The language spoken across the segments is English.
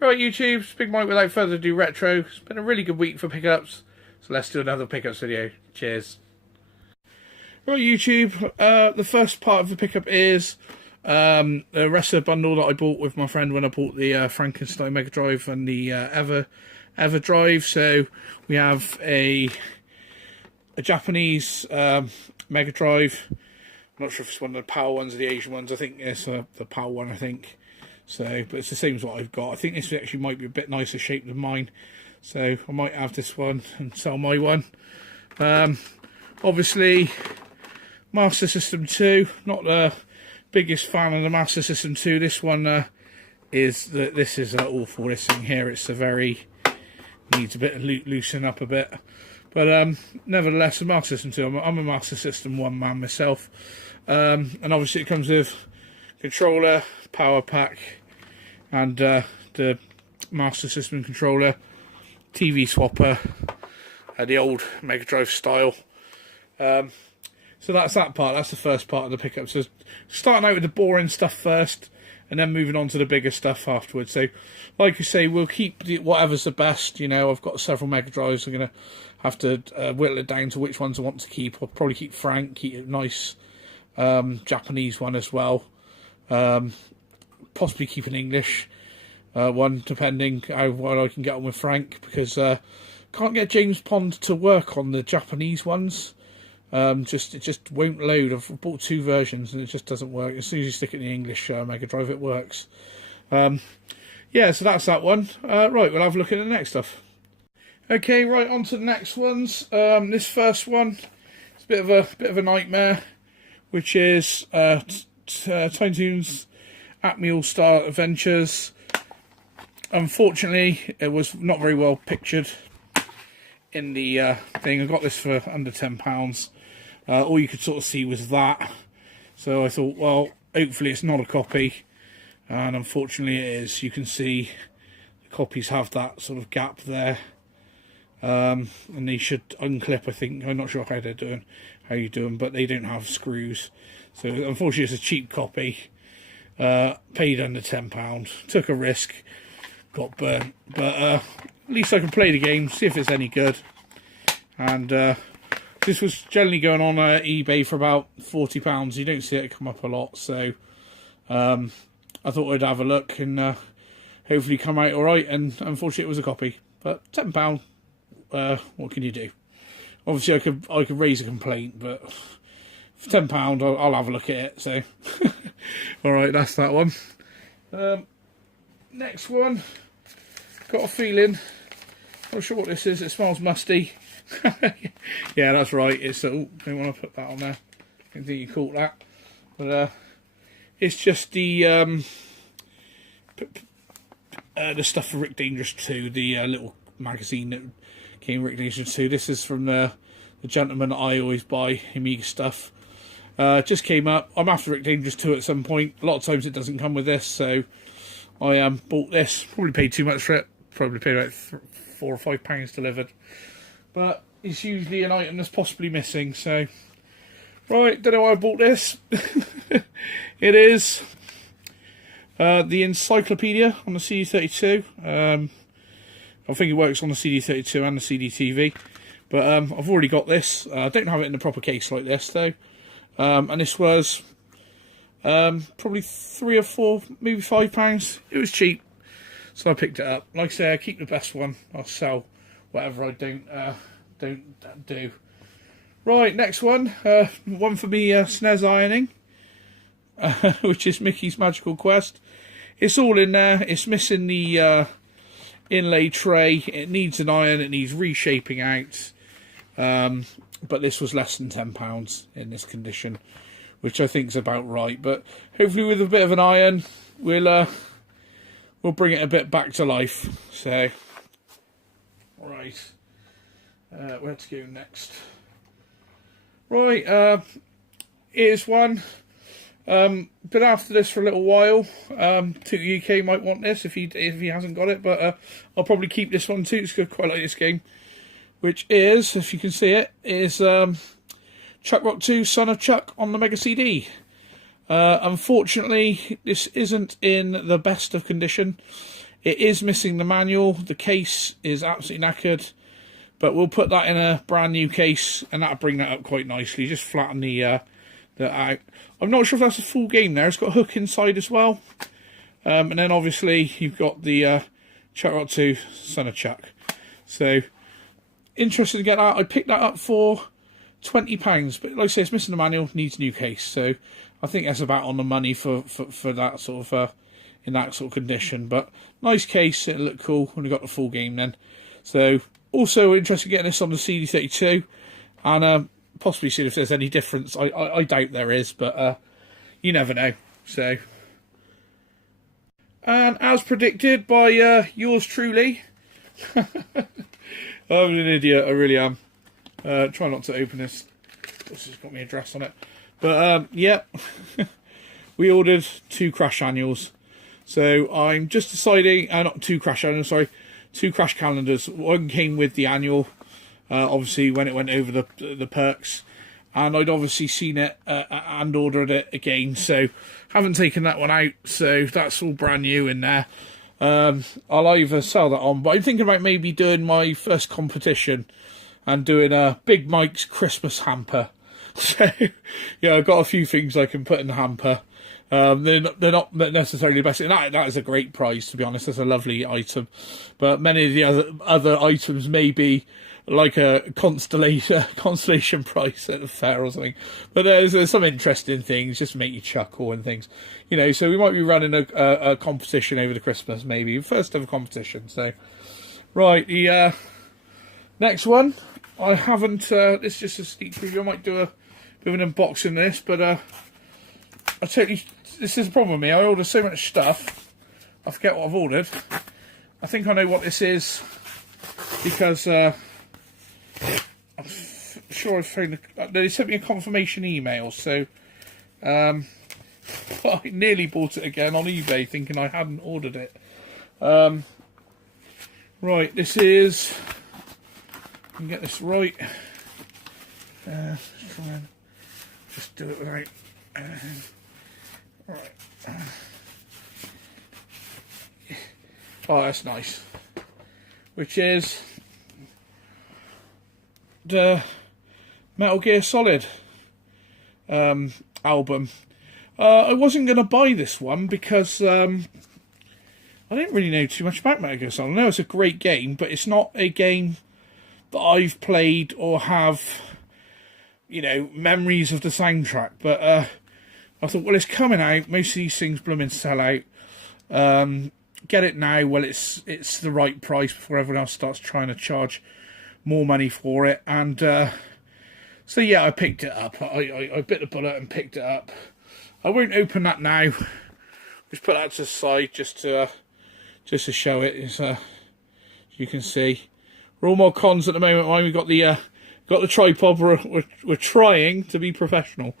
Right, YouTube, Big Mike without further ado retro. It's been a really good week for pickups, so let's do another pickups video. Cheers. Right, YouTube, the first part of the pickup is the wrestler bundle that I bought with my friend when I bought the Frankenstein Mega Drive and the Ever Drive. So we have a Japanese Mega Drive. I'm not sure if it's one of the PAL ones or the Asian ones. I think it's the PAL one, I think. So, but it's the same as what I've got. I think this actually might be a bit nicer shaped than mine. So I might have this one and sell my one. Obviously, Master System 2. Not the biggest fan of the Master System 2. This one is awful. This thing here, it's a very needs a bit of loosen up a bit. But nevertheless, the Master System 2. I'm a Master System 1 man myself. And obviously it comes with controller, power pack, and the Master System controller, TV swapper, the old Mega Drive style. So that's that part. That's the first part of the pickup. So starting out with the boring stuff first, and then moving on to the bigger stuff afterwards. So, like I say, we'll keep whatever's the best. You know, I've got several Mega Drives. I'm gonna have to whittle it down to which ones I want to keep. I'll probably keep Frank, keep a nice Japanese one as well. Possibly keep an English one, depending how well I can get on with Frank, because can't get James Pond to work on the Japanese ones. It just won't load. I've bought two versions and it just doesn't work. As soon as you stick it in the English Mega Drive, it works. Yeah, so that's that one. Right, we'll have a look at the next stuff. Okay, right, on to the next ones. This first one, it's a bit of a nightmare, which is Tiny Toons Acme All-Star Adventures. Unfortunately, it was not very well pictured in the thing. I got this for under £10. All you could sort of see was that. So I thought, well, hopefully it's not a copy. And unfortunately it is. You can see the copies have that sort of gap there. And they should unclip, I think. I'm not sure how you're doing, but they don't have screws. So unfortunately it's a cheap copy. Paid under £10. Took a risk. Got burnt. But at least I can play the game, see if it's any good. And this was generally going on eBay for about £40. You don't see it come up a lot. So I thought I'd have a look and hopefully come out alright. And unfortunately it was a copy. But £10, what can you do? Obviously I could raise a complaint, but for £10 I'll have a look at it. So alright, that's that one. Next one, got a feeling, not sure what this is, it smells musty. Yeah, that's right, it's don't want to put that on there, I don't think you caught that. But it's just the stuff for Rick Dangerous 2, the little magazine that came with Rick Dangerous 2. This is from the gentleman that I always buy Amiga stuff. Just came up. I'm after Rick Dangerous 2 at some point. A lot of times it doesn't come with this, so I bought this. Probably paid too much for it. Probably paid about £4 or £5 delivered. But it's usually an item that's possibly missing, so... Right, don't know why I bought this. It is the Encyclopedia on the CD32. I think it works on the CD32 and the CD-TV. But I've already got this. I don't have it in a proper case like this, though. And this was probably £3 or £4, maybe £5. It was cheap, so I picked it up. Like I say, I keep the best one. I'll sell whatever I don't do. Right, next one. One for me, SNES ironing, which is Mickey's Magical Quest. It's all in there. It's missing the inlay tray. It needs an iron. It needs reshaping out. But this was less than £10 in this condition, which I think is about right. But hopefully with a bit of an iron, we'll bring it a bit back to life. So, right, where to go next? Right, here's one. Been after this for a little while. Toot UK might want this if he hasn't got it, but I'll probably keep this one too. It's good, quite like this game. Which is, if you can see it, is Chuck Rock 2 Son of Chuck on the Mega CD. Unfortunately, this isn't in the best of condition. It is missing the manual. The case is absolutely knackered, but we'll put that in a brand new case, and that'll bring that up quite nicely. Just flatten the out. I'm not sure if that's a full game there. It's got a hook inside as well. And then obviously you've got the Chuck Rock 2 Son of Chuck. So, interested to get that. I picked that up for £20, but like I say, it's missing the manual, needs a new case. So, I think that's about on the money for that sort of, in that sort of condition. But, nice case, it'll look cool when we got the full game then. So, also interested in getting this on the CD32, and possibly see if there's any difference. I doubt there is, but you never know. So... And as predicted by yours truly, I'm an idiot, I really am. Try not to open this. This has got my address on it. But, yeah, we ordered 2 crash annuals. So I'm just deciding, not 2 crash annuals, sorry, 2 crash calendars. One came with the annual, obviously, when it went over the perks. And I'd obviously seen it and ordered it again, so haven't taken that one out, so that's all brand new in there. I'll either sell that on, but I'm thinking about maybe doing my first competition and doing a Big Mike's Christmas hamper. So, yeah, I've got a few things I can put in the hamper. They're not necessarily the best. And that is a great prize, to be honest. That's a lovely item. But many of the other items may be like a constellation price at the fair or something. But there's some interesting things just to make you chuckle and things. You know, so we might be running a competition over the Christmas, maybe. First ever competition. So, right, the next one. I haven't, this is just a sneak preview. I might do a bit of an unboxing of this, but I totally, this is the problem with me. I order so much stuff, I forget what I've ordered. I think I know what this is, because I'm sure I've found they sent me a confirmation email, so I nearly bought it again on eBay thinking I hadn't ordered it. Right, this is, I can get this right. Let's try and just do it without. Right. Oh, that's nice. Which is the Metal Gear Solid album. I wasn't going to buy this one because I didn't really know too much about Metal Gear Solid. I know it's a great game, but it's not a game that I've played or have, you know, memories of the soundtrack. But I thought, well, it's coming out. Most of these things blooming sell out. Get it now while it's the right price before everyone else starts trying to charge more money for it. And so yeah, I picked it up. I bit the bullet and picked it up. I won't open that now. Just put that to the side just to show it. It's, you can see. We're all more cons at the moment. We've got the tripod. We're trying to be professional.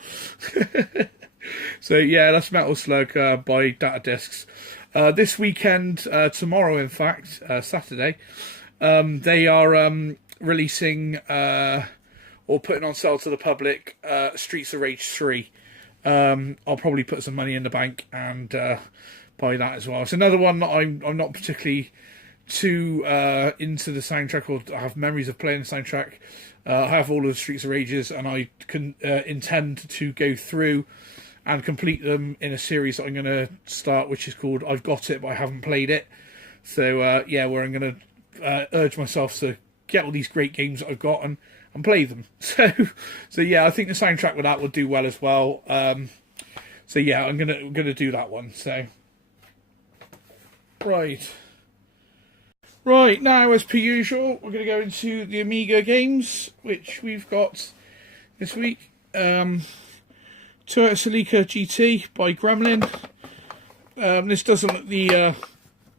So yeah, that's Metal Slug by Data Discs. This weekend, tomorrow in fact, Saturday, they are releasing or putting on sale to the public Streets of Rage 3. I'll probably put some money in the bank and buy that as well. It's another one that I'm not particularly too into the soundtrack, or I have memories of playing the soundtrack. I have all of the Streets of Rages, and I can intend to go through and complete them in a series that I'm going to start, which is called I've Got It, but I haven't played it. So, yeah, where I'm going to urge myself to get all these great games that I've got and play them. So yeah, I think the soundtrack with that will do well as well. So yeah, I'm gonna do that one. So right now, as per usual, we're gonna go into the Amiga games, which we've got this week. Toyota Celica GT by Gremlin. This doesn't look the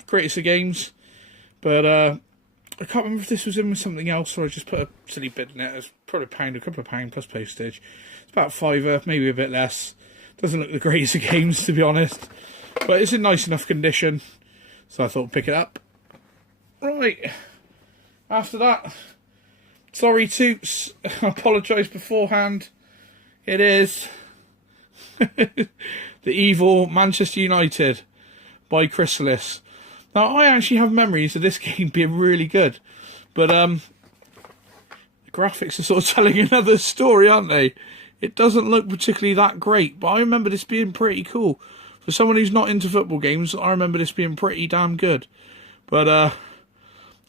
greatest of games, but I can't remember if this was in with something else or I just put a silly bid in it. It's probably a couple of pounds plus postage. It's about £5, maybe a bit less. Doesn't look the greatest of games, to be honest, but it's in nice enough condition, so I thought I'd pick it up. Right, after that, sorry Toots, I apologise beforehand. It is the evil Manchester United by Chrysalis. Now, I actually have memories of this game being really good, but the graphics are sort of telling another story, aren't they? It doesn't look particularly that great, but I remember this being pretty cool. For someone who's not into football games, I remember this being pretty damn good. But I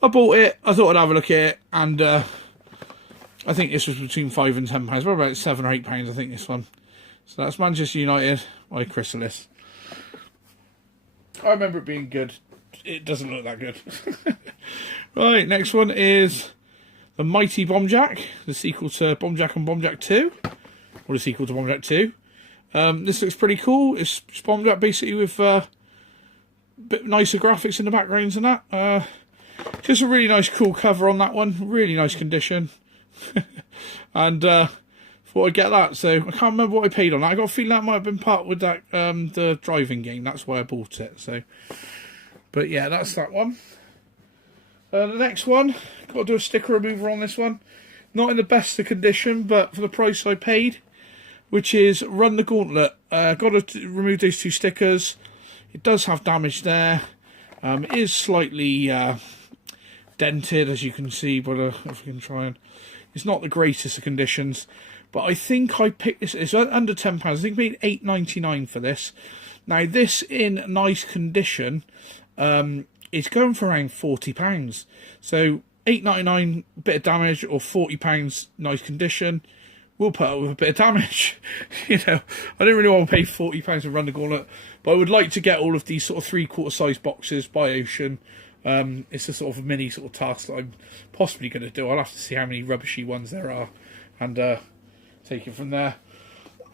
bought it, I thought I'd have a look at it, and I think this was between £5 and £10. Probably about £7 or £8, I think, this one. So that's Manchester United by Chrysalis. I remember it being good. It doesn't look that good. Right, next one is The Mighty Bomb Jack, the sequel to Bomb Jack and Bomb Jack 2. Or the sequel to Bomb Jack 2. This looks pretty cool. It's Bomb Jack basically with a bit nicer graphics in the backgrounds and that. Just a really nice cool cover on that one. Really nice condition. And thought I'd get that. So I can't remember what I paid on that. I got a feeling that might have been part with that the driving game. That's why I bought it. So, but yeah, that's that one. The next one, got to do a sticker remover on this one. Not in the best of condition, but for the price I paid, which is Run the Gauntlet. Got to remove those 2 stickers. It does have damage there. It is slightly dented, as you can see, but if we can try and... It's not the greatest of conditions, but I think I picked this... It's under £10. I think I paid £8.99 for this. Now, this in nice condition... it's going for around £40. So £8.99 bit of damage or £40 nice condition. We'll put up with a bit of damage. You know, I don't really want to pay £40 to Run the Gauntlet, but I would like to get all of these sort of 3/4 size boxes by Ocean. It's a sort of a mini sort of task that I'm possibly going to do. I'll have to see how many rubbishy ones there are and take it from there.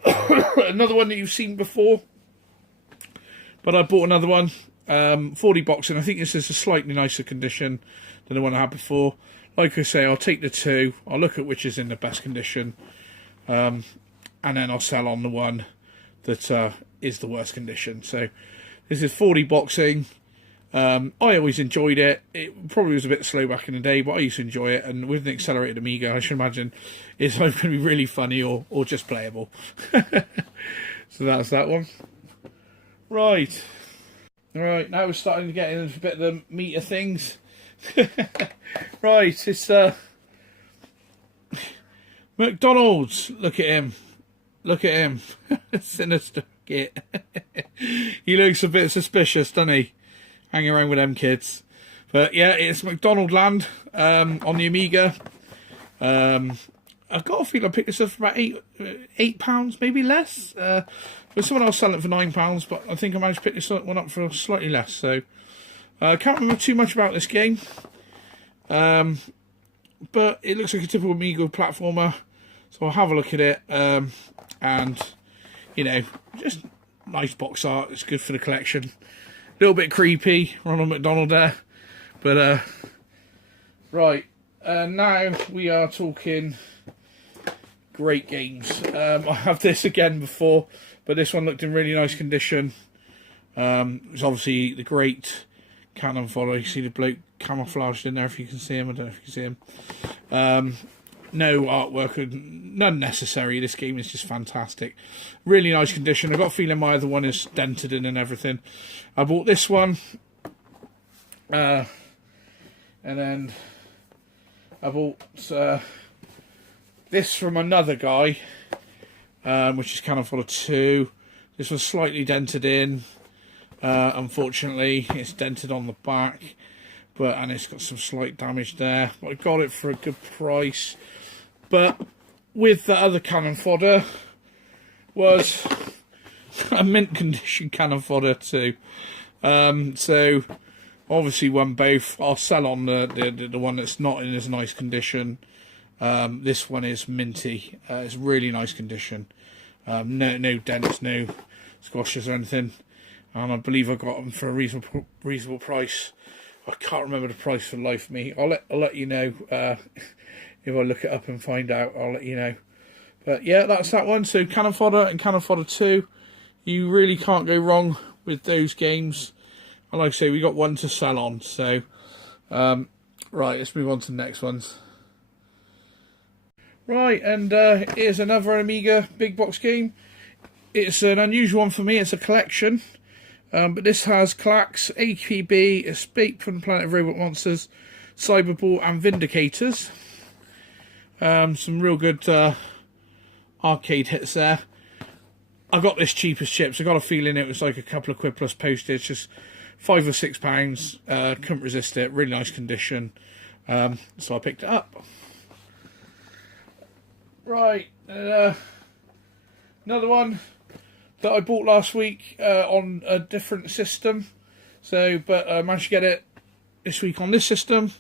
Another one that you've seen before, but I bought another one. 40 boxing. I think this is a slightly nicer condition than the one I had before. Like I say, I'll take the 2. I'll look at which is in the best condition, and then I'll sell on the one that is the worst condition. So this is 40 boxing. I always enjoyed it. It probably was a bit slow back in the day, but I used to enjoy it. And with an accelerated Amiga, I should imagine it's either going to be really funny or just playable. So that's that one. Right. Right, now we're starting to get into a bit of the meat of things. Right, it's McDonald's. Look at him. Look at him. Sinister git. He looks a bit suspicious, doesn't he? Hanging around with them kids. But yeah, it's McDonald Land on the Amiga. I've got a feeling I picked this up for about £8, maybe less. But someone else selling it for £9, but I think I managed to pick this one up for slightly less. So I can't remember too much about this game, but it looks like a typical Amiga platformer. So I'll have a look at it, and you know, just nice box art. It's good for the collection. A little bit creepy, Ronald McDonald there, but right. Now we are talking great games. I have this again before, but this one looked in really nice condition. It's obviously the great Cannon Fodder. You see the bloke camouflaged in there, if you can see him. I don't know if you can see him. No artwork, none necessary. This game is just fantastic. Really nice condition. I've got a feeling my other one is dented in and everything. I bought this one. And then I bought this from another guy, which is Cannon Fodder 2. This was slightly dented in. Unfortunately, it's dented on the back, and it's got some slight damage there. But I got it for a good price. But with the other Cannon Fodder was a mint condition Cannon Fodder 2. So obviously won both. I'll sell on the one that's not in as nice condition. This one is minty. It's really nice condition. No dents, no squashes or anything. And I believe I got them for a reasonable price. I can't remember the price for the life of me. I'll let you know if I look it up and find out. I'll let you know. But yeah, that's that one. So Cannon Fodder and Cannon Fodder 2. You really can't go wrong with those games. And like I say, we got one to sell on. So right, let's move on to the next ones. Right, and here's another Amiga big box game. It's an unusual one for me. It's a collection. But this has Klax, APB, Escape from the Planet of Robot Monsters, Cyberball, and Vindicators. Some real good arcade hits there. I got this cheap as chips. I got a feeling it was like a couple of quid plus postage, just £5 or £6. Couldn't resist it. Really nice condition. So I picked it up. Right, another one that I bought last week on a different system. But I managed to get it this week on this system.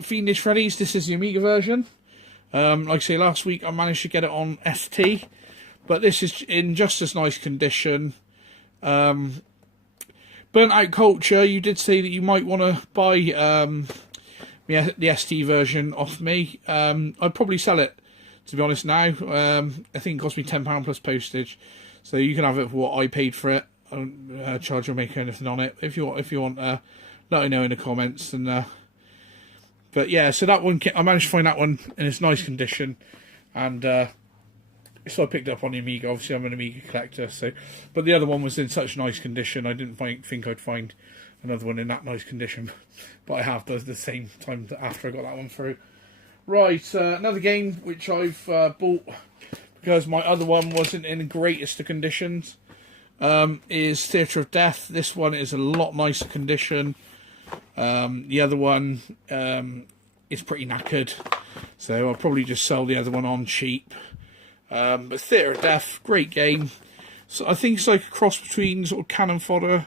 Fiendish Freddy's. This is the Amiga version. Like I say, last week I managed to get it on ST, but this is in just as nice condition. Burnt Out Culture, you did say that you might want to buy the ST version off me. I'd probably sell it, to be honest, now. I think it cost me £10 plus postage, so you can have it for what I paid for it. I don't charge or make anything on it. If you want, let me know in the comments. And but yeah, so that one, I managed to find that one in its nice condition, and so I picked it up on the Amiga. Obviously, I'm an Amiga collector, but the other one was in such nice condition, I didn't think I'd find another one in that nice condition, but I have the same time after I got that one through. Right, another game which I've bought because my other one wasn't in the greatest of conditions is Theatre of Death. This one is a lot nicer condition. The other one is pretty knackered, so I'll probably just sell the other one on cheap. But Theatre of Death, great game. So I think it's like a cross between sort of cannon fodder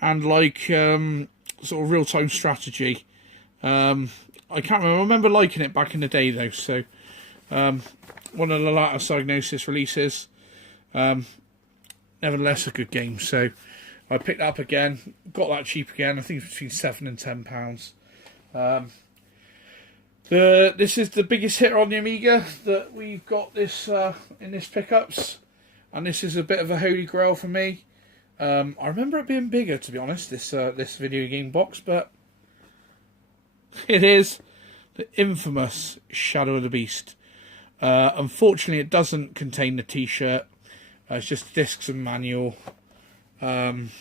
and like sort of real-time strategy. I can't remember. I remember liking it back in the day though. So one of the latter Psygnosis releases. Nevertheless, a good game. So I picked that up again. Got that cheap again. I think it's between £7 and £10. This is the biggest hitter on the Amiga that we've got this in this pickups, and this is a bit of a holy grail for me. I remember it being bigger, to be honest, this video game box, but it is the infamous Shadow of the Beast. Unfortunately, it doesn't contain the T-shirt. It's just discs and manual. When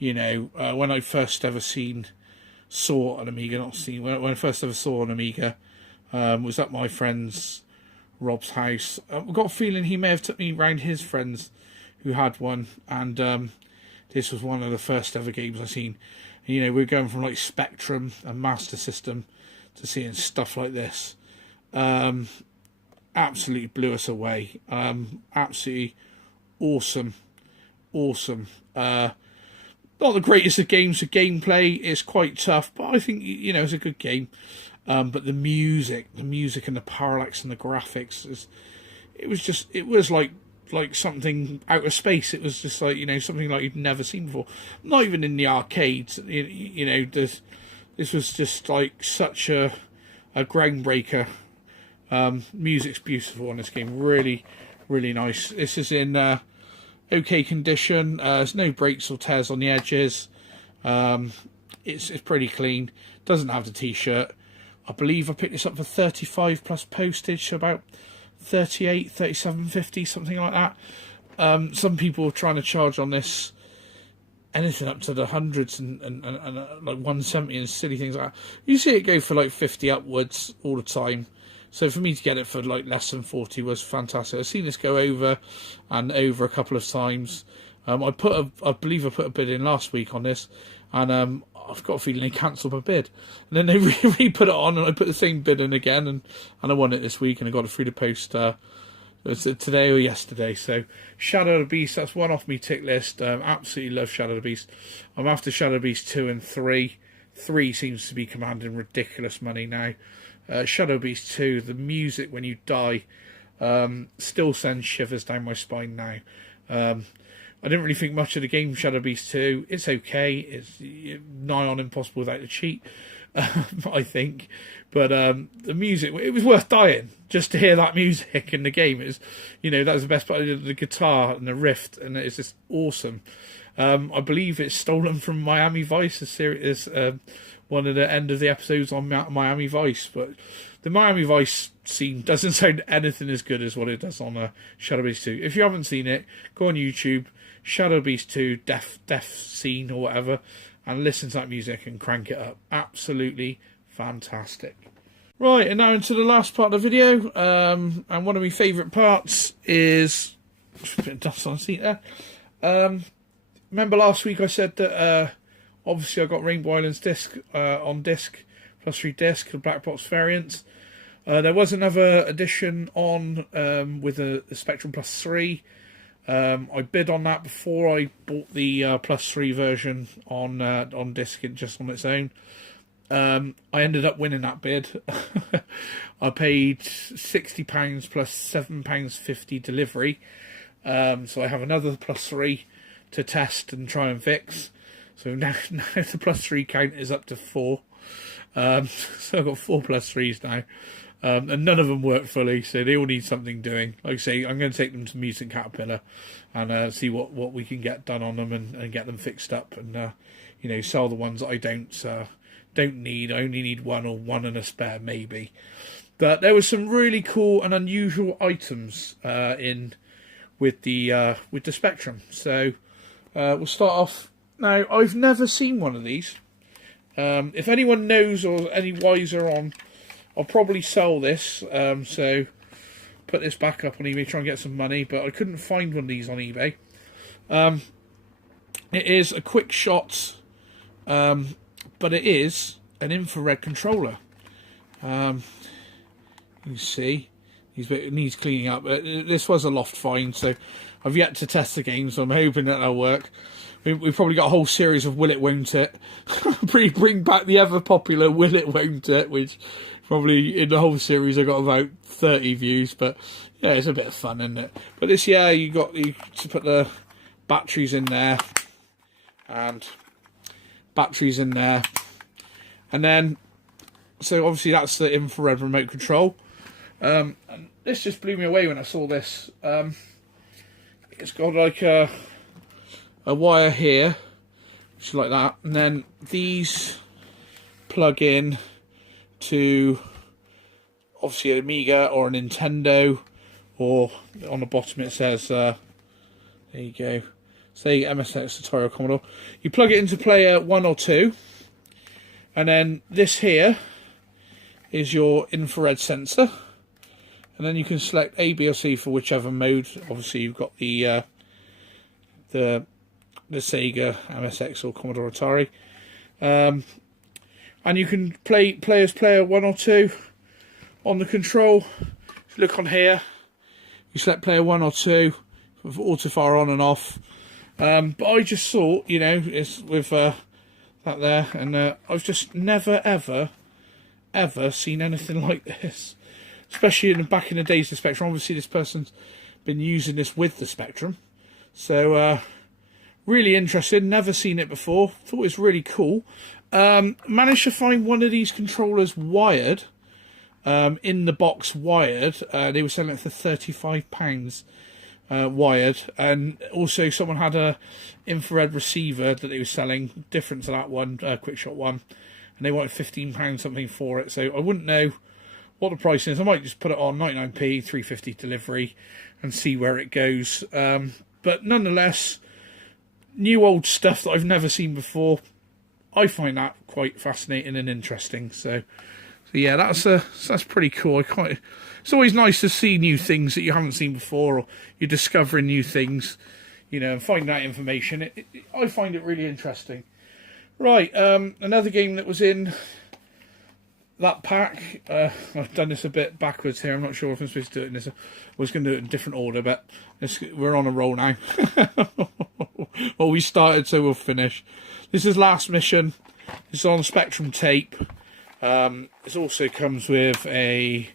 I first ever saw an Amiga, when I first ever saw an Amiga, was at my friend's Rob's house. I've got a feeling he may have took me round his friends who had one, and this was one of the first ever games I've seen. We're going from like Spectrum and Master System to seeing stuff like this. Absolutely blew us away. Absolutely awesome. Not the greatest of games. The gameplay is quite tough, but I think it's a good game. But the music and the parallax and the graphics it was like something out of space. It was just like something like you'd never seen before. Not even in the arcades. This was just like such a groundbreaker. Music's beautiful on this game. Really, really nice. This is in okay condition. There's no breaks or tears on the edges. It's pretty clean. Doesn't have the T-shirt. I believe I picked this up for 35 plus postage, so about 38, 37.50, something like that. Some people are trying to charge on this anything up to the hundreds and like 170 and silly things like that. You see it go for like 50 upwards all the time. So for me to get it for like less than 40 was fantastic. I've seen this go over and over a couple of times. I believe I put a bid in last week on this, and I've got a feeling they cancelled my bid. And then they re-put it on, and I put the same bid in again, and I won it this week, and I got it through the post today or yesterday. So Shadow of the Beast, that's one off me tick list. Absolutely love Shadow of the Beast. I'm after Shadow of the Beast 2 and 3. 3 seems to be commanding ridiculous money now. Shadow of the Beast 2, the music when you die still sends shivers down my spine now. I didn't really think much of the game Shadow of the Beast 2. It's okay. It's nigh on impossible without the cheat, I think. But the music, it was worth dying just to hear that music in the game. It was, that was the best part of the guitar and the riff, and it's just awesome. I believe it's stolen from Miami Vice, a series, one of the end of the episodes on Miami Vice. But the Miami Vice scene doesn't sound anything as good as what it does on Shadow of the Beast 2. If you haven't seen it, go on YouTube. Shadow Beast 2 death scene or whatever, and listen to that music and crank it up. Absolutely fantastic. Right, and now into the last part of the video, and one of my favourite parts is a bit of dust on the seat there. Remember last week I said that obviously I got Rainbow Islands disc on disc, +3 disc, the black box variants. There was another edition on with the Spectrum Plus 3. I bid on that before I bought the Plus 3 version on disc just on its own. I ended up winning that bid. I paid £60 plus £7.50 delivery. So I have another Plus 3 to test and try and fix. So now the Plus 3 count is up to 4. So I've got 4 Plus 3s now. And none of them work fully, so they all need something doing. Like I say, I'm going to take them to Mutant Caterpillar and see what we can get done on them and get them fixed up and sell the ones that I don't need. I only need one or one and a spare maybe. But there were some really cool and unusual items in with the Spectrum. So we'll start off. Now, I've never seen one of these. If anyone knows or any wiser on, I'll probably sell this, so put this back up on eBay, try and get some money, but I couldn't find one of these on eBay. It is a quick shot, but it is an infrared controller. You see, it needs cleaning up. This was a loft find, so I've yet to test the game, so I'm hoping that that'll work. We've probably got a whole series of Will It Won't It. Bring back the ever popular Will It Won't It, which probably in the whole series I got about 30 views, but yeah, it's a bit of fun, isn't it? But this year you to put the batteries in there, and batteries in there, and then so obviously that's the infrared remote control. And this just blew me away when I saw this. It's got like a wire here, which is like that, and then these plug in to obviously an Amiga or a Nintendo, or on the bottom it says there you go, say MSX, Atari, Commodore. You plug it into player 1 or 2, and then this here is your infrared sensor, and then you can select A, B or C for whichever mode. Obviously you've got the Sega, MSX or Commodore, Atari. And you can play as player 1 or 2 on the control. If you look on here, you select player 1 or 2 with auto fire on and off. But I just thought, it's with that there, and I've just never ever seen anything like this, especially back in the days of the Spectrum. Obviously, this person's been using this with the Spectrum, so really interested. Never seen it before. Thought it was really cool. Managed to find one of these controllers wired, in the box wired. They were selling it for £35 wired, and also someone had a infrared receiver that they were selling, different to that one, quick shot one, and they wanted £15 something for it. So I wouldn't know what the price is. I might just put it on 99p, £3.50 delivery, and see where it goes. But nonetheless, new old stuff that I've never seen before. I find that quite fascinating and interesting. So yeah, that's pretty cool. It's always nice to see new things that you haven't seen before, or you're discovering new things, and finding out information. I find it really interesting. Right, another game that was in that pack. I've done this a bit backwards here. I'm not sure if I'm supposed to do it in this. I was going to do it in a different order, but we're on a roll now. Well, we started, so we'll finish. This is Last Mission. It's on Spectrum tape. It also comes with a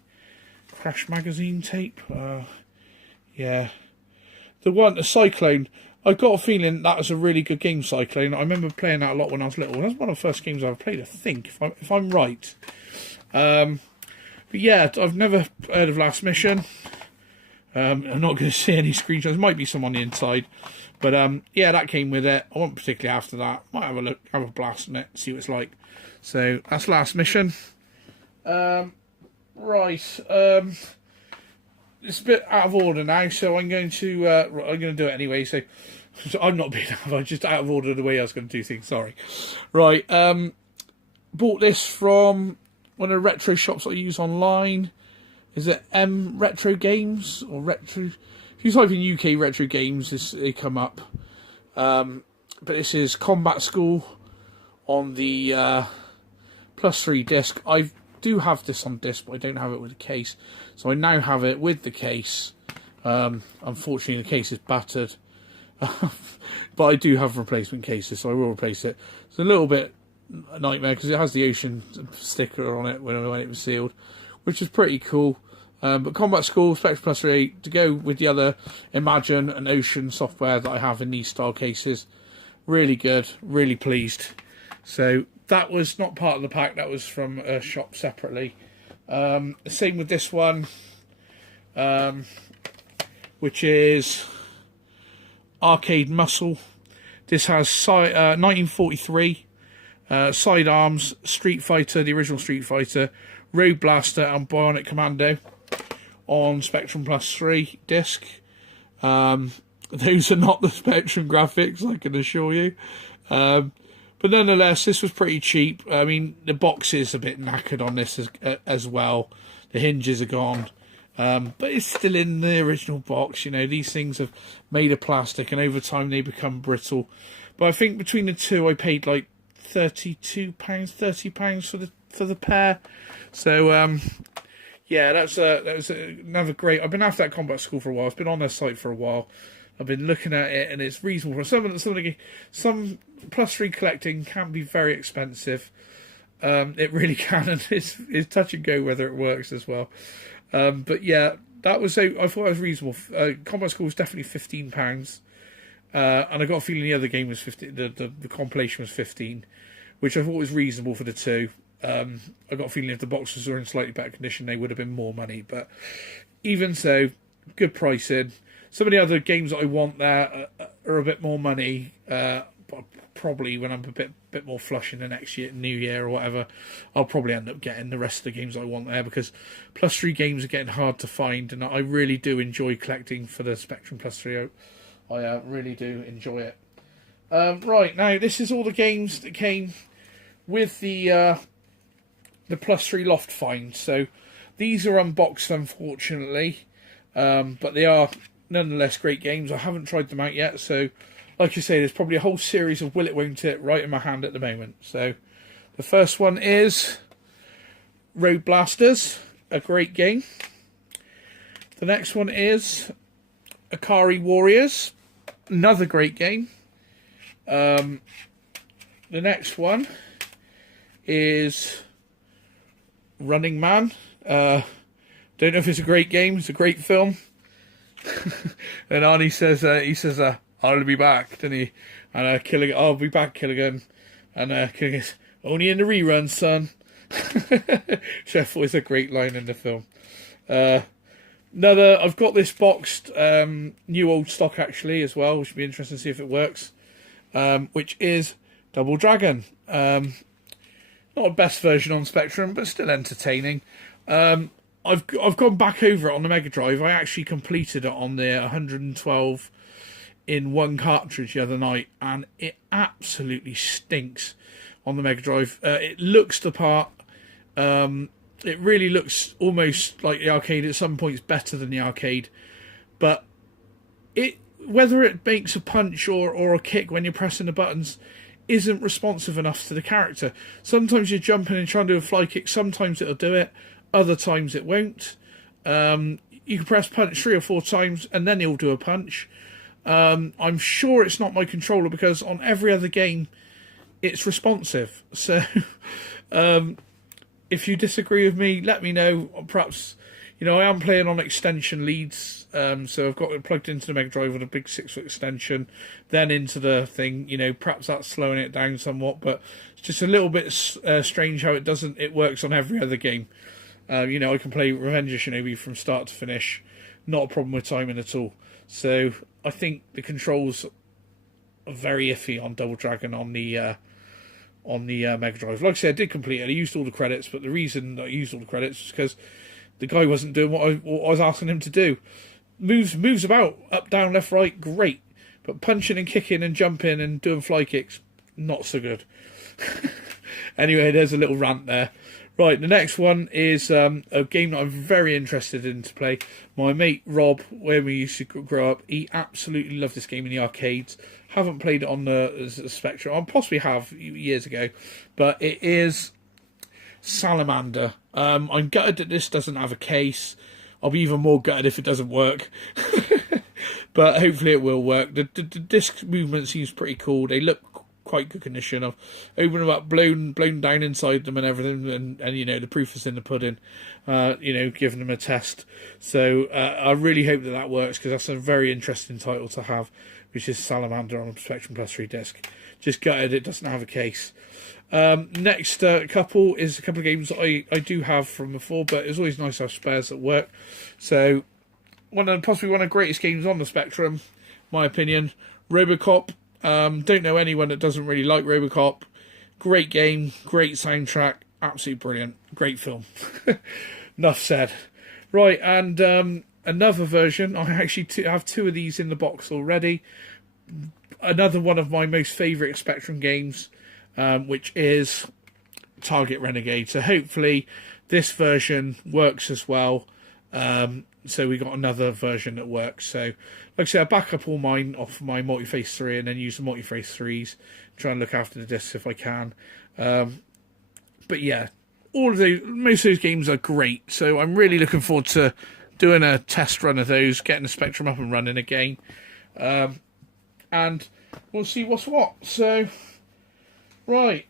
Crash Magazine tape. Yeah. The Cyclone. I got a feeling that was a really good game, Cyclone. I remember playing that a lot when I was little. That's one of the first games I ever played, I think, if I'm right. But yeah, I've never heard of Last Mission. I'm not going to see any screenshots. There might be some on the inside. But yeah, that came with it. I wasn't particularly after that. Might have a look, have a blast on it, see what it's like. So that's Last Mission. Right. It's a bit out of order now, so I'm going to do it anyway. So I'm not being. I'm just out of order the way I was going to do things. Sorry. Right. Bought this from one of the retro shops I use online. Is it M Retro Games or Retro? If you type in UK Retro Games, they come up. But this is Combat School on the +3 disc. I do have this on disc, but I don't have it with a case. So I now have it with the case. Unfortunately, the case is battered. But I do have replacement cases, so I will replace it. It's a little bit a nightmare because it has the Ocean sticker on it when it was sealed, which is pretty cool. But Combat School, Spectrum +3 to go with the other Imagine and Ocean software that I have in these style cases. Really good, really pleased. So that was not part of the pack, that was from a shop separately. Same with this one, which is Arcade Muscle. This has 1943, Sidearms, Street Fighter, the original Street Fighter, Road Blaster and Bionic Commando on Spectrum +3 disc. Those are not the Spectrum graphics, I can assure you. But nonetheless, this was pretty cheap. I mean, the box is a bit knackered on this as well. The hinges are gone. But it's still in the original box. You know, these things are made of plastic and over time they become brittle. But I think between the two, I paid like £32, £30 for the pair. So, yeah, that was another great. I've been after that Combat School for a while. It's been on their site for a while. I've been looking at it, and it's reasonable. Some +3 collecting can be very expensive. It really can, and it's touch and go whether it works as well. But yeah, that was I thought it was reasonable. Combat School was definitely £15, and I got a feeling the other game was 15. The compilation was 15, which I thought was reasonable for the two. I got a feeling if the boxes were in slightly better condition, they would have been more money. But even so, good pricing. Some of the other games that I want there are a bit more money. But probably when I'm a bit more flush in the next year, new year or whatever, I'll probably end up getting the rest of the games I want there, because +3 games are getting hard to find, and I really do enjoy collecting for the Spectrum +3. I really do enjoy it. Right, now this is all the games that came with the +3 Loft find. So these are unboxed, unfortunately, but they are nonetheless great games. I haven't tried them out yet, so like I say, there's probably a whole series of Will It Won't It right in my hand at the moment. So the first one is Road Blasters, a great game. The next one is Akari Warriors, another great game. The next one is Running Man. Don't know if it's a great game. It's a great film. And Arnie says, I'll be back, doesn't he? And Killigan, I'll be back, Killigan. And Killigan goes, only in the reruns, son. Which I thought was a great line in the film. I've got this boxed new old stock actually as well, which would be interesting to see if it works. Which is Double Dragon. Not a best version on Spectrum, but still entertaining. I've gone back over it on the Mega Drive. I actually completed it on the 112 in one cartridge the other night, and it absolutely stinks on the Mega Drive. It looks the part. It really looks almost like the arcade. At some points better than the arcade, but whether it makes a punch or a kick when you're pressing the buttons isn't responsive enough to the character. Sometimes you're jumping and trying to do a fly kick, sometimes it'll do it, other times it won't. You can press punch 3 or 4 times and then he'll do a punch. I'm sure it's not my controller, because on every other game it's responsive. So if you disagree with me, let me know. Perhaps, I am playing on extension leads, so I've got it plugged into the Mega Drive with a big 6-foot extension, then into the thing. Perhaps that's slowing it down somewhat, but it's just a little bit strange how it works on every other game. I can play Revenge of Shinobi from start to finish, not a problem with timing at all. So I think the controls are very iffy on Double Dragon on the Mega Drive. Like I said, I did complete it. I used all the credits, but the reason that I used all the credits was because the guy wasn't doing what I was asking him to do. Moves about, up, down, left, right, great. but punching and kicking and jumping and doing fly kicks, not so good. Anyway, there's a little rant there. Right, the next one is a game that I'm very interested in to play. My mate Rob, where we used to grow up, he absolutely loved this game in the arcades. Haven't played it on the Spectrum. I possibly have years ago, but it is Salamander. I'm gutted that this doesn't have a case. I'll be even more gutted if it doesn't work. But hopefully it will work. The disc movement seems pretty cool. They look quite good condition. I've opened them up, blown down inside them and everything, and you know, the proof is in the pudding. You know, giving them a test. So I really hope that works, because that's a very interesting title to have, which is Salamander on a Spectrum Plus 3 disc. Just gutted it doesn't have a case. Next couple is a couple of games that I do have from before, but it's always nice to have spares that work. So possibly one of the greatest games on the Spectrum, my opinion, Robocop. Don't know anyone that doesn't really like Robocop. Great game, great soundtrack, absolutely brilliant, great film. Enough said. Right, and another version, I actually have two of these in the box already. Another one of my most favourite Spectrum games, which is Target Renegade. So hopefully this version works as well. So we got another version that works. So, like I said, I back up all mine off my Multiface 3 and then use the Multiface 3s. Try and look after the discs if I can. But yeah, most of those games are great. So I'm really looking forward to doing a test run of those, getting the Spectrum up and running again. And we'll see what's what. So, right.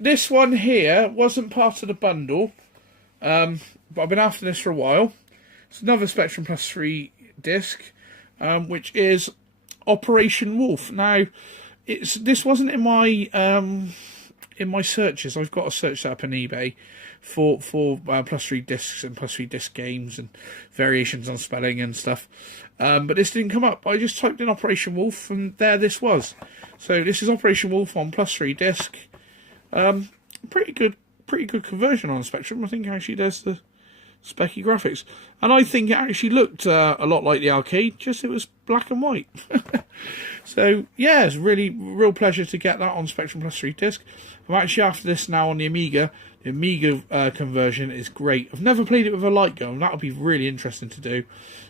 This one here wasn't part of the bundle. But I've been after this for a while. It's another Spectrum Plus 3 disc, which is Operation Wolf. Now, this wasn't in my searches. I've got a search set up on eBay for Plus 3 discs and Plus 3 disc games and variations on spelling and stuff. But this didn't come up. I just typed in Operation Wolf, and there this was. So this is Operation Wolf on Plus 3 disc. Pretty good conversion on the Spectrum. I think actually there's the specky graphics, and I think it actually looked a lot like the arcade, just it was black and white. So yeah, it's real pleasure to get that on Spectrum Plus 3 disc. I'm actually after this now on the Amiga. The Amiga conversion is great. I've never played it with a light gun. That would be really interesting to do,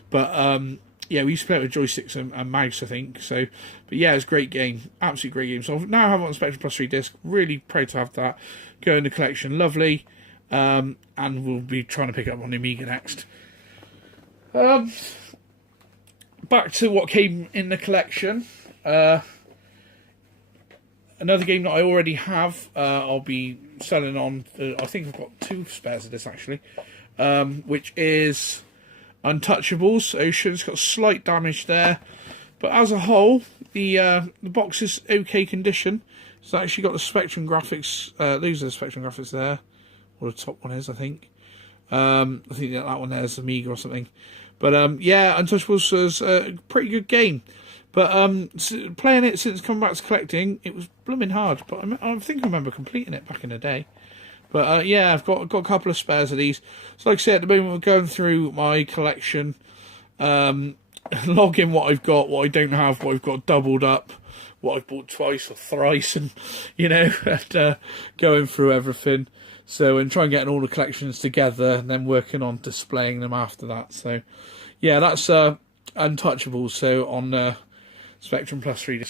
but yeah, we used to play it with joysticks and mouse, I think. So, but yeah, it's a great game, absolutely great game. So I now have it on Spectrum Plus 3 disc. Really proud to have that go in the collection. Lovely. And we'll be trying to pick it up on the Amiga next. Back to what came in the collection. Another game that I already have. I'll be selling on. I think I've got 2 spares of this actually, which is Untouchables Ocean. It's got slight damage there, but as a whole, the box is okay condition. It's actually got the Spectrum graphics. These are the Spectrum graphics there. Or the top one is, I think. I think that one there is Amiga or something. But yeah, Untouchables was a pretty good game. But playing it since coming back to collecting, it was blooming hard. But I think I remember completing it back in the day. But yeah, I've got a couple of spares of these. So like I said, at the moment we're going through my collection, logging what I've got, what I don't have, what I've got doubled up, what I've bought twice or thrice, and you know, and, going through everything. So, and try and getting all the collections together, and then working on displaying them after that. So, yeah, that's Untouchables. So on Spectrum Plus 3,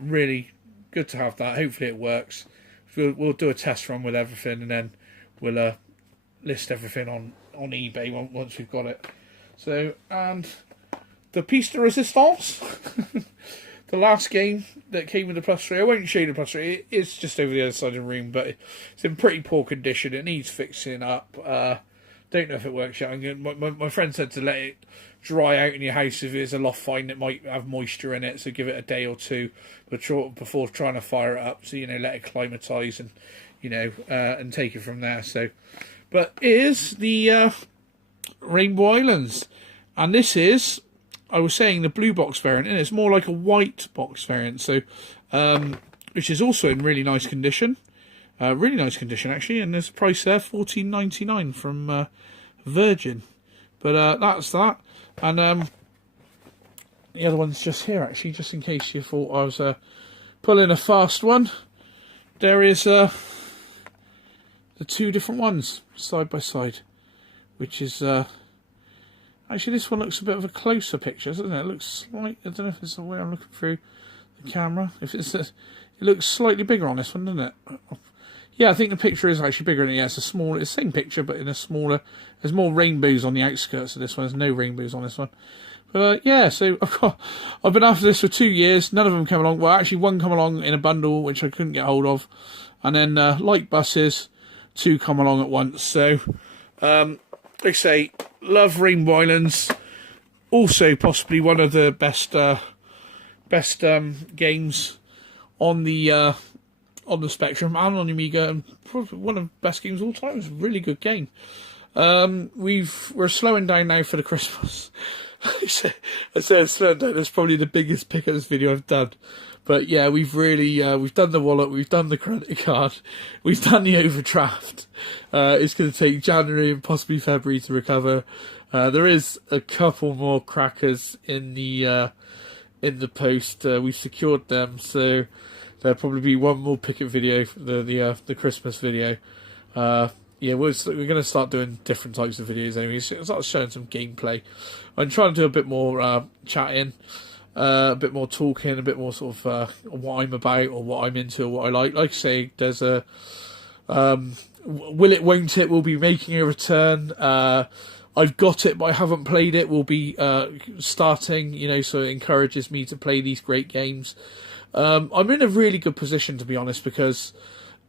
really good to have that. Hopefully it works. We'll do a test run with everything, and then we'll list everything on eBay once we've got it. So, and the piece de resistance, the last game that came with the Plus 3. I won't show you the Plus 3. It's just over the other side of the room, but it's in pretty poor condition. It needs fixing up. Don't know if it works yet. My friend said to let it dry out in your house. If it's a loft find, it might have moisture in it, so give it a day or two before trying to fire it up. So, you know, let it acclimatise and, you know, and take it from there. So, but it is the Rainbow Islands, and this is, I was saying, the blue box variant, and it's more like a white box variant. So, which is also in really nice condition. Really nice condition actually, and there's a price there, $14.99 from Virgin. But that's that, and The other one's just here, actually, just in case you thought I was pulling a fast one. There is the two different ones side by side, which is actually, this one looks a bit of a closer picture, doesn't it? It looks slight. I don't know if it's the way I'm looking through the camera. If it's it looks slightly bigger on this one, doesn't it? Yeah, I think the picture is actually bigger. Yeah, it's a smaller, it's the same picture, but in a smaller. There's more rainbows on the outskirts of this one. There's no rainbows on this one. But yeah, so I've been after this for 2 years. None of them came along. Well, actually, one come along in a bundle, which I couldn't get hold of, and then like buses, 2 come along at once. So, like I say, love Rainbow Islands. Also, possibly one of the best games on the Spectrum and on Amiga, and probably one of the best games of all time. It's a really good game. We're slowing down now for the Christmas. I said slowing down. That's probably the biggest Pickers video I've done. But yeah, we've really we've done the wallet, we've done the credit card, we've done the overdraft. It's going to take January and possibly February to recover. There is a couple more crackers in the post. We've secured them, so there'll probably be one more Picket video for the Christmas video. Yeah, we're going to start doing different types of videos anyway. Start showing some gameplay. I'm trying to do a bit more chatting, a bit more talking, a bit more sort of what I'm about or what I'm into or what I like. Like I say, there's a Will It Won't It will be making a return. I've got it, but I haven't played it. We'll be starting, so it encourages me to play these great games. I'm in a really good position, to be honest, because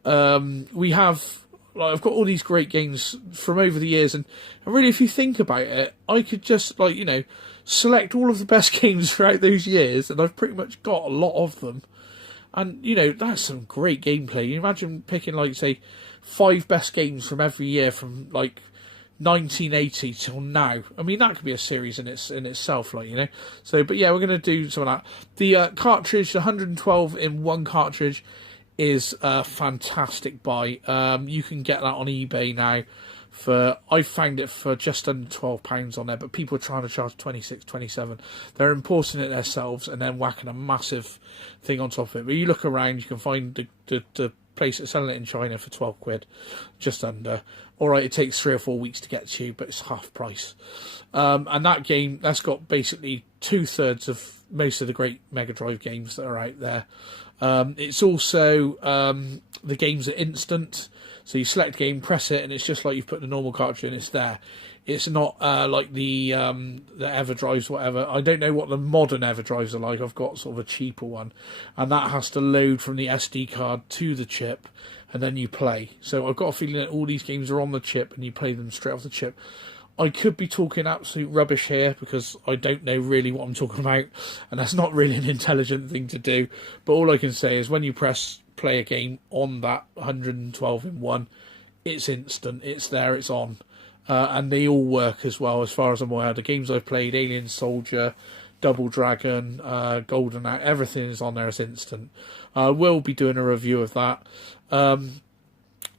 we have. I've got all these great games from over the years, and really, if you think about it, I could just select all of the best games throughout those years, and I've pretty much got a lot of them. And that's some great gameplay. You imagine picking say 5 best games from every year from 1980 till now. I mean, that could be a series in itself, So, but yeah, we're going to do some of that. The cartridge, the 112 in one cartridge, is a fantastic buy. You can get that on eBay now I found it for just under £12 on there, but people are trying to charge 26, 27. They're importing it themselves and then whacking a massive thing on top of it. But you look around, you can find the place that's selling it in China for 12 quid, just under. Alright, it takes 3 or 4 weeks to get to you, but it's half price. And that game, that's got basically 2/3 of most of the great Mega Drive games that are out there. It's also the games are instant, so you select a game, press it, and it's just like you've put the normal cartridge in. It's there. It's not like the EverDrives, whatever. I don't know what the modern EverDrives are like. I've got sort of a cheaper one, and that has to load from the SD card to the chip, and then you play. So I've got a feeling that all these games are on the chip, and you play them straight off the chip. I could be talking absolute rubbish here because I don't know really what I'm talking about, and that's not really an intelligent thing to do. But all I can say is when you press play a game on that 112 in one, it's instant, it's there, it's on. And they all work as well, as far as I'm aware. The games I've played, Alien Soldier, Double Dragon, GoldenEye, everything is on there as instant. We'll be doing a review of that. A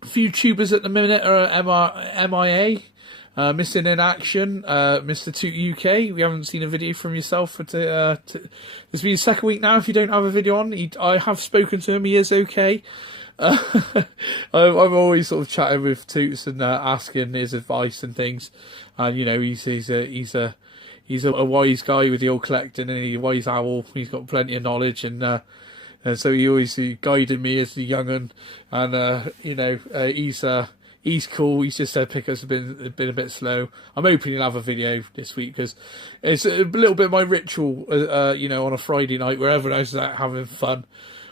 few tubers at the minute are MIA. Missing in Action, Mr. Toot UK. We haven't seen a video from yourself for this will be the second week now. If you don't have a video on, I have spoken to him. He is okay. I'm always sort of chatting with Toots and asking his advice and things. And he's a wise guy with the old collecting, and he's a wise owl. He's got plenty of knowledge, and so he always guided me as a young'un. And he's cool. He's just said Pickers have been a bit slow. I'm hoping he'll have a video this week because it's a little bit of my ritual, on a Friday night where everyone else is out having fun.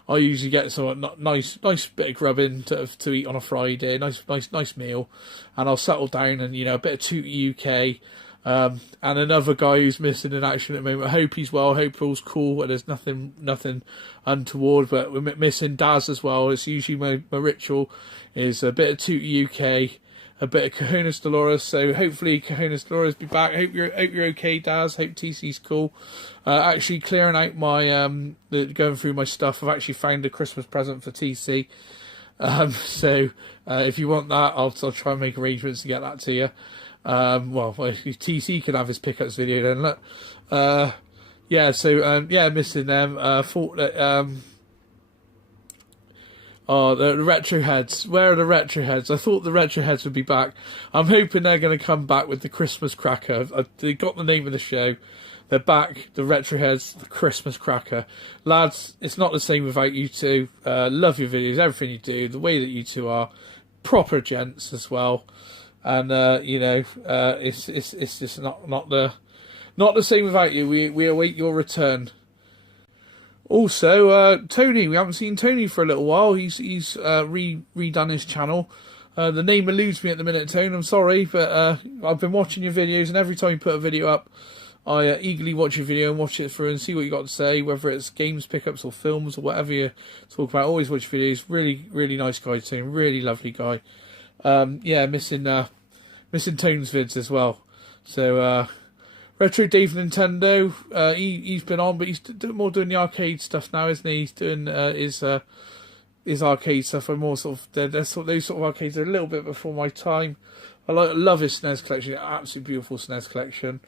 I usually get some nice bit of grubbing to eat on a Friday, nice meal, and I'll settle down and a bit of Toot UK. And another guy who's missing in action at the moment. I hope he's well. I hope all's cool and there's nothing untoward. But we're missing Daz as well. It's usually my ritual is a bit of Toot UK, a bit of Cajonas Dolores. So hopefully Cajonas Dolores be back. Hope you're okay, Daz. Hope TC's cool. Actually clearing out my going through my stuff. I've actually found a Christmas present for TC. So if you want that, I'll try and make arrangements to get that to you. TC can have his pickups video then. Look, yeah, so yeah, missing them. Thought that oh, the retro heads. Where are the retro heads? I thought the retro heads would be back. I'm hoping they're going to come back with the Christmas cracker. They got the name of the show. They're back. The retro heads, the Christmas cracker. Lads, it's not the same without you two. Love your videos, everything you do, the way that you two are. Proper gents as well. And you know, it's just not the same without you. We await your return. Also, Tony, we haven't seen Tony for a little while. He's redone his channel. The name eludes me at the minute, Tony. I'm sorry, but I've been watching your videos, and every time you put a video up, I eagerly watch your video and watch it through and see what you got to say, whether it's games pickups or films or whatever you talk about. Always watch videos. Really, really nice guy, Tony. Really lovely guy. Yeah, missing Tone's vids as well. So. Retro Dave Nintendo, he's been on, but he's more doing the arcade stuff now, isn't he? He's doing his arcade stuff. I'm more sort of those sort of arcades are a little bit before my time. I love his SNES collection, absolutely beautiful SNES collection.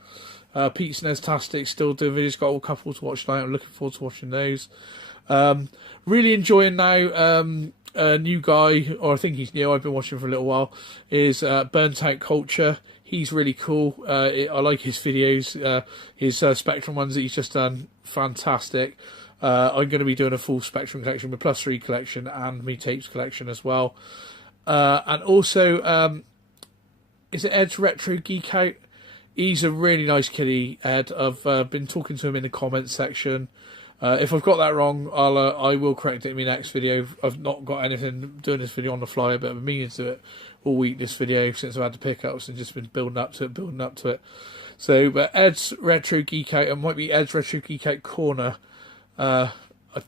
Pete SNES-tastic still doing videos, got all couple to watch tonight. I'm looking forward to watching those. Really enjoying now. A new guy, or I think he's new. I've been watching for a little while. Is Burnt Out Culture. He's really cool. I like his videos. His Spectrum ones that he's just done, fantastic. I'm going to be doing a full Spectrum collection, my +3 collection, and me tapes collection as well. And also, is it Ed's Retro Geek Out? He's a really nice kiddie, Ed. I've been talking to him in the comments section. If I've got that wrong, I will correct it in my next video. I've not got anything doing this video on the fly, but I've been meaning to do it all week, this video, since I've had the pickups and just been building up to it. So, but Ed's Retro Geek Out, it might be Ed's Retro Geek Out Corner. I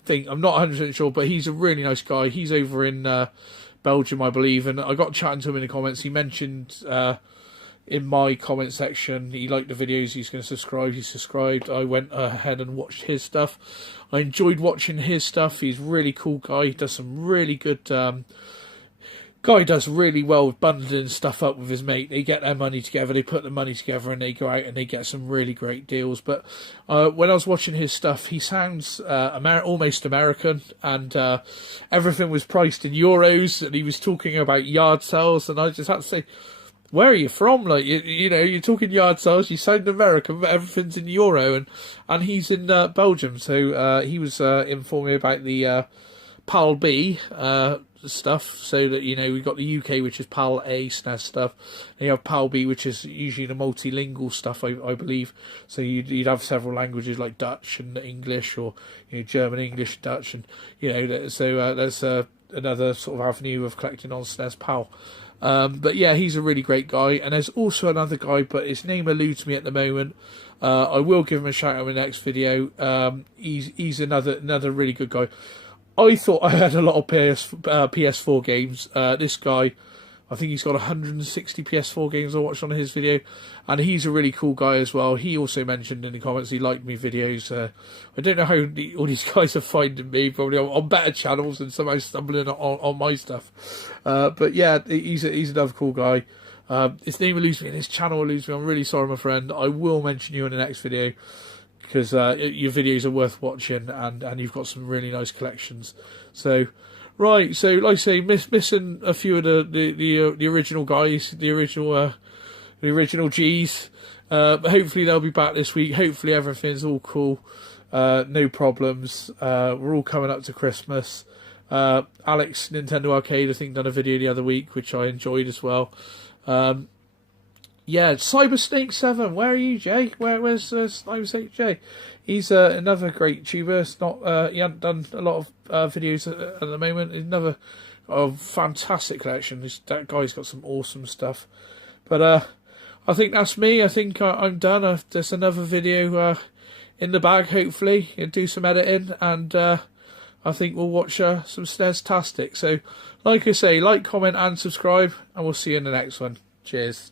think, I'm not 100% sure, but he's a really nice guy. He's over in Belgium, I believe, and I got chatting to him in the comments. He mentioned in my comment section he liked the videos, he's going to subscribe. He subscribed. I went ahead and watched his stuff. I enjoyed watching his stuff. He's a really cool guy. He does some really good guy does really well with bundling stuff up with his mate. They get their money together, they put the money together, and they go out and they get some really great deals. But when I was watching his stuff, he sounds almost American, and everything was priced in euros, and he was talking about yard sales, and I just had to say, where are you from? Like, you know, you're talking yard sales, you sound American, but everything's in euro, and he's in Belgium, so he was informing me about the PAL B stuff, so that, you know, we've got the UK, which is PAL A SNES stuff, and you have PAL B, which is usually the multilingual stuff, I believe. So you'd have several languages like Dutch and English, or, you know, German, English, Dutch, and, you know, so there's another sort of avenue of collecting on SNES PAL. But yeah, he's a really great guy, and there's also another guy, but his name eludes me at the moment. I will give him a shout out in the next video. He's another really good guy. I thought I had a lot of PS4 games. This guy, I think he's got 160 PS4 games I watched on his video, and he's a really cool guy as well. He also mentioned in the comments he liked me videos. I don't know how all these guys are finding me, probably on better channels and somehow stumbling on my stuff. But yeah, he's another cool guy. His name eludes me and his channel eludes me. I'm really sorry, my friend. I will mention you in the next video, because your videos are worth watching, and you've got some really nice collections. So, right, so like I say, missing a few of the original guys, the original G's. But hopefully they'll be back this week. Hopefully everything's all cool, no problems. We're all coming up to Christmas. Alex Nintendo Arcade, I think, done a video the other week, which I enjoyed as well. Yeah, Cyber Snake 7. Where are you, Jay? Where's Cyber Snake Jay? He's another great tuber. It's not he hasn't done a lot of videos at the moment. He's another fantastic collection. That guy's got some awesome stuff. But I think that's me. I think I'm done. There's another video in the bag, hopefully. And do some editing, and I think we'll watch some SNES-tastic. So, like I say, like, comment, and subscribe, and we'll see you in the next one. Cheers.